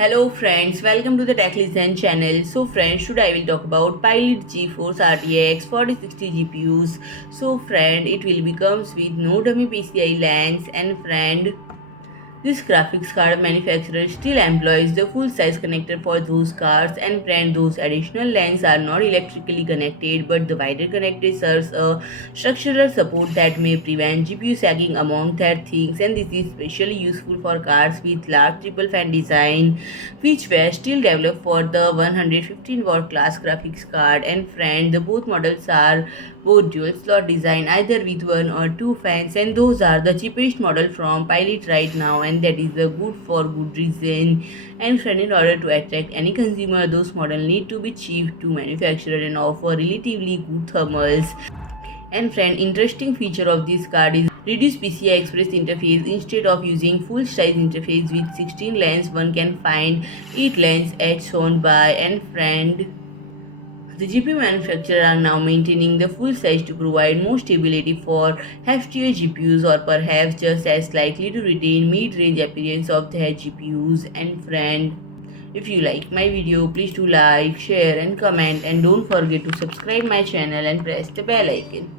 Hello friends, welcome to the Tech Listen channel. So friends, today I will talk about PALIT GeForce RTX 4060 GPUs. So friend, it will be comes with no dummy PCI lanes and friend, this graphics card manufacturer still employs the full-size connector for those cards, and friend, those additional LANs are not electrically connected, but the wider connector serves a structural support that may prevent GPU sagging among their things, and this is especially useful for cards with large triple fan design, which were still developed for the 115-watt class graphics card. And friend, the both models are both dual slot design, either with one or two fans, and those are the cheapest model from PALIT right now, and that is a good for good reason. And friend, in order to attract any consumer, those models need to be cheap to manufacture and offer relatively good thermals. And friend, interesting feature of this card is reduced PCI Express interface. Instead of using full size interface with 16 lanes, one can find 8 lanes as shown by. And friend, the GPU manufacturers are now maintaining the full size to provide more stability for heftier GPUs, or perhaps just as likely to retain mid-range appearance of their GPUs. And friend, if you like my video, please do like, share and comment, and don't forget to subscribe my channel and press the bell icon.